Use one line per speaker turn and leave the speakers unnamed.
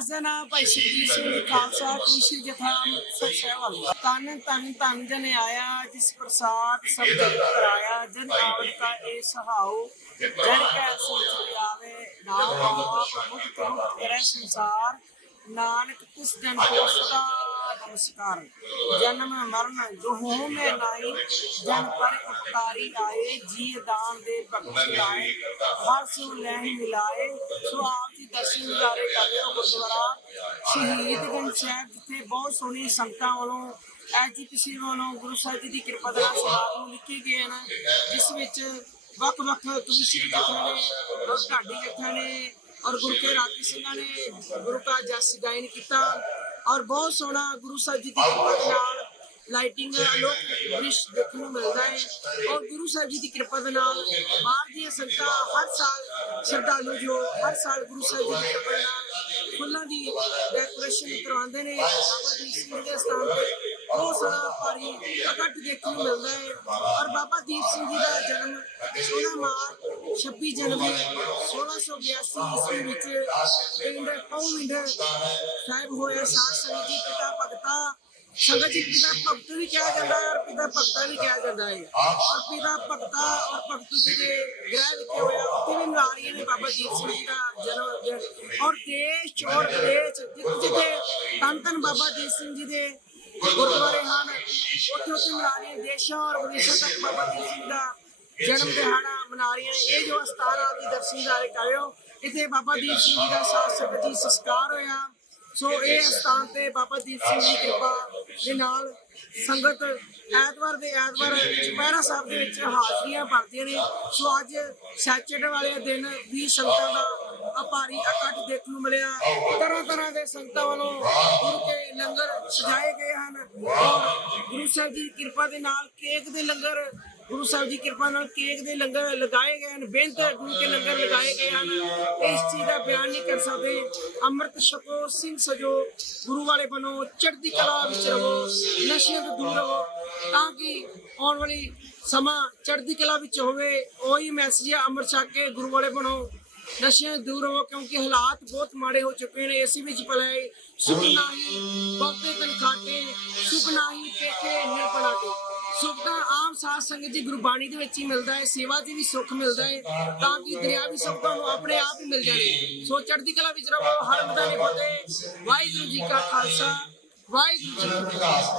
ਭਾਈ ਸੁਰਜੀਤ ਸਿੰਘ ਜੀ ਖਾਲਸਾ ਕ੍ਰਿਸ਼ੀ ਜਥਾ ਅੰਮ੍ਰਿਤਸਰ ਤਨ ਤਨ ਤਨ ਜਨ ਆਇਆ, ਜਿਸ ਪ੍ਰਸਾਦ ਸਭ ਜਗਤ ਕਰਾਇਆ, ਜਨ ਆਵੜ ਕਾ ਇਹ ਸਹਾਉ ਜਨ ਕੈ ਸੋਚ ਆਵੇ, ਨਾਮ ਆਪ ਮੁਕਤ ਮੁਕਤ ਕਰੇ ਸੰਸਾਰ, ਨਾਨਕ ਤਿਸ ਜਨ ਕੋ ਸਦਾ ਨਮਸਕਾਰ। ਜਨਮ ਮਰਨ ਜੋ ਹੋ ਮੈਂ ਨਾਈ ਜਨ ਪਰ ਉਪਕਾਰੀ ਆਏ, ਜੀ ਦਾਨ ਦੇ ਭਗਤ ਲਾਏ, ਹਰ ਸੋ ਲੈਣ ਮਿਲਾਏ, ਸੋ ਆਪ ਜੀ ਦਰਸ਼ਨ ਦਿਦਾਰੇ ਰਹੇ ਹੋ ਗੁਰਦੁਆਰਾ ਸਾਹਿਬ, ਜਿੱਥੇ ਬਹੁਤ ਸੋਹਣੀ ਸੰਗਤਾਂ ਵੱਲੋਂ ਐਜੀਪੀਸੀ ਵੱਲੋਂ ਗੁਰੂ ਸਾਹਿਬ ਜੀ ਦੀ ਕਿਰਪਾ ਨਾਲ ਸਮਾਗਮ ਨੂੰ ਲਿਖੇ ਗਏ ਹਨ, ਜਿਸ ਵਿੱਚ ਵੱਖ ਵੱਖ ਤੁਸੀਂ ਜਥਿਆਂ ਨੇ ਔਰ ਢਾਡੀ ਜਥਿਆਂ ਨੇ ਔਰ ਗੁਰੂ ਕੇ ਰਾਗੀ ਸਿੰਘਾਂ ਨੇ ਗੁਰੂ ਕਾ ਜਸ ਗਾਇਨ ਕੀਤਾ, ਔਰ ਬਹੁਤ ਸੋਹਣਾ ਗੁਰੂ ਸਾਹਿਬ ਜੀ ਦੀ ਕਿਰਪਾ ਦੇ ਨਾਲ ਲਾਈਟਿੰਗ ਅਲੋਕ ਦ੍ਰਿਸ਼ ਦੇਖਣ ਨੂੰ ਮਿਲਦਾ ਹੈ, ਔਰ ਗੁਰੂ ਸਾਹਿਬ ਜੀ ਦੀ ਕਿਰਪਾ ਦੇ ਨਾਲ ਬਾਹਰ ਦੀਆਂ ਸੰਗਤਾਂ ਹਰ ਸਾਲ ਸ਼ਰਧਾਲੂ ਜੋ ਹਰ ਸਾਲ ਗੁਰੂ ਸਾਹਿਬ ਜੀ ਦੀ ਕਿਰਪਾ ਦੇ ਨਾਲ ਫੁੱਲਾਂ ਦੀ ਡੈਕੋਰੇਸ਼ਨ ਕਰਵਾਉਂਦੇ ਨੇ, ਬਾਬਾ ਦੀਪ ਸਿੰਘ ਦੇ ਸਥਾਨ ਤੇ ਬਹੁਤ ਸਾਰਾ ਭਾਰੀ ਇਕੱਠ ਦੇਖਣ ਨੂੰ ਮਿਲਦਾ ਹੈ। ਔਰ ਬਾਬਾ ਦੀਪ ਸਿੰਘ ਜੀ ਦਾ ਜਨਮ 16 ਮਾਰਚ 26 ਜਨਵਰੀ 1682 ਈਸਵੀ ਵਿੱਚ ਪਿੰਡ ਪੌਂਡ ਸਾਹਿਬ ਹੋਇਆ। ਸਾਧ ਸੰਗਤ ਜੀ, ਪਿਤਾ ਭਗਤਾ ਸੰਗਤ ਜੀ ਪਿਤਾ ਭਗਤ ਵੀ ਕਿਹਾ ਜਾਂਦਾ ਹੈ ਔਰ ਪਿਤਾ ਭਗਤਾ ਵੀ ਕਿਹਾ ਜਾਂਦਾ ਹੈ। ਔਰ ਪਿਤਾ ਭਗਤਾ ਔਰ ਭਗਤ ਜੀ ਦੇ ਗ੍ਰਹਿ ਵਿੱਚ ਹੋਇਆ, ਉੱਥੇ ਵੀ ਨਾਰੀਆਂ ਨੇ ਬਾਬਾ ਦੀਪ ਸਿੰਘ ਜੀ ਦਾ ਜਨਮ ਦਿਨ। ਔਰ ਦੇਸ਼ ਚੋਰ ਵਿਦੇਸ਼, ਜਿੱਥੇ ਜਿੱਥੇ ਬਾਬਾ ਦੀਪ ਸਿੰਘ ਜੀ ਦੇ ਗੁਰਦੁਆਰੇ ਹਨ, ਉੱਥੇ ਉੱਥੇ ਮਨਾ ਦੇਸ਼ਾਂ ਔਰ ਵਿਦੇਸ਼ਾਂ ਤੱਕ ਬਾਬਾ ਦੀਪ ਸਿੰਘ ਦਾ ਜਨਮ ਦਿਹਾੜਾ ਮਨਾ ਰਹੀਆਂ ਇਹ ਜੋ ਅਸਥਾਨ ਦੀ ਦਰਸ਼ਨ ਕਰਿਓ ਇੱਥੇ ਬਾਬਾ ਦੀਪ ਸਿੰਘ ਜੀ ਦਾ ਸਾਧ ਸੰਗਤ ਜੀ ਸੰਸਕਾਰ ਹੋਇਆ। ਸੋ ਇਹ ਸਥਾਨ ਤੇ ਬਾਬਾ ਦੀਪ ਸਿੰਘ ਦੀ ਕਿਰਪਾ ਦੇ ਨਾਲ ਸੰਗਤ ਐਤਵਾਰ ਦੇ ਐਤਵਾਰ ਚੁਪਹਿਰਾ ਸਾਹਿਬ ਦੇ ਵਿੱਚ ਹਾਜ਼ਰੀਆਂ ਭਰਦੀਆਂ ਨੇ। ਸੋ ਅੱਜ ਸੈਚਰਡੇ ਵਾਲੇ ਦਿਨ ਵੀ ਸੰਗਤਾਂ ਦਾ ਅਪਾਰੀ ਇਕੱਠ ਦੇਖਣ ਨੂੰ ਮਿਲਿਆ। ਤਰ੍ਹਾਂ ਤਰ੍ਹਾਂ ਦੇ ਸੰਗਤਾਂ ਵੱਲੋਂ ਗੁਰੂ ਕੇ ਲੰਗਰ ਸਜਾਏ ਗਏ ਹਨ। ਔਰ ਗੁਰੂ ਸਾਹਿਬ ਦੀ ਕਿਰਪਾ ਦੇ ਨਾਲ ਕੇਕ ਦੇ ਲੰਗਰ ਗੁਰੂ ਸਾਹਿਬ ਦੀ ਕਿਰਪਾ ਨਾਲ ਕੇਕ ਦੇ ਲੰਗਰ ਲਗਾਏ ਗਏ ਹਨ, ਬੇਨਤ ਗੁਰੂ ਕੇ ਲੰਗਰ ਲਗਾਏ ਗਏ ਹਨ। ਇਸ ਚੀਜ਼ ਦਾ ਬਿਆਨ ਨਹੀਂ ਕਰ ਸਕਦੇ। ਅੰਮ੍ਰਿਤ ਛਕੋ, ਸਿੰਘ ਸਜੋ, ਗੁਰੂ ਵਾਲੇ ਬਣੋ, ਚੜ੍ਹਦੀ ਕਲਾ ਵਿੱਚ ਰਹੋ, ਨਸ਼ਿਆਂ ਤੋਂ ਦੂਰ ਰਹੋ, ਤਾਂ ਕਿ ਆਉਣ ਵਾਲੀ ਸਮਾਂ ਚੜ੍ਹਦੀ ਕਲਾ ਵਿੱਚ ਹੋਵੇ। ਉਹੀ ਮੈਸੇਜ ਹੈ, ਅੰਮ੍ਰਿਤ ਛਕ ਕੇ ਗੁਰੂ ਵਾਲੇ ਬਣੋ, ਨਸ਼ਿਆਂ ਤੋਂ ਦੂਰ ਰਹੋ, ਕਿਉਂਕਿ ਹਾਲਾਤ ਬਹੁਤ ਮਾੜੇ ਹੋ ਚੁੱਕੇ ਨੇ। ਏਸੀ ਵਿੱਚ ਪਲਾਏ ਸੁਖ ਨਹੀਂ, ਬਹੁਤੇ ਤਨ ਖਾਟੇ ਸੁਖ ਨਹੀਂ, ਪੇਕੇ ਨਿਰਪਣਾਟੇ ਸੁੱਖ ਤਾਂ ਆਮ ਸਾਧ ਸੰਗਤ ਦੀ ਗੁਰਬਾਣੀ ਦੇ ਵਿੱਚ ਹੀ ਮਿਲਦਾ ਹੈ, ਸੇਵਾ ਦੀ ਵੀ ਸੁੱਖ ਮਿਲਦਾ ਹੈ, ਤਾਂ ਕਿ ਦਰਿਆ ਵੀ ਸੁੱਖ ਤੁਹਾਨੂੰ ਆਪਣੇ ਆਪ ਹੀ ਮਿਲ ਜਾਣੇ ਸੋ ਚੜ੍ਹਦੀ ਕਲਾ ਵਿੱਚ ਰਹੋ, ਹਰ ਮਦਾਨੇ ਫਤਿਹ ਵਾਹਿਗੁਰੂ ਜੀ ਕਾ ਖਾਲਸਾ, ਵਾਹਿਗੁਰੂ ਜੀ ਕੀ ਫਤਿਹ।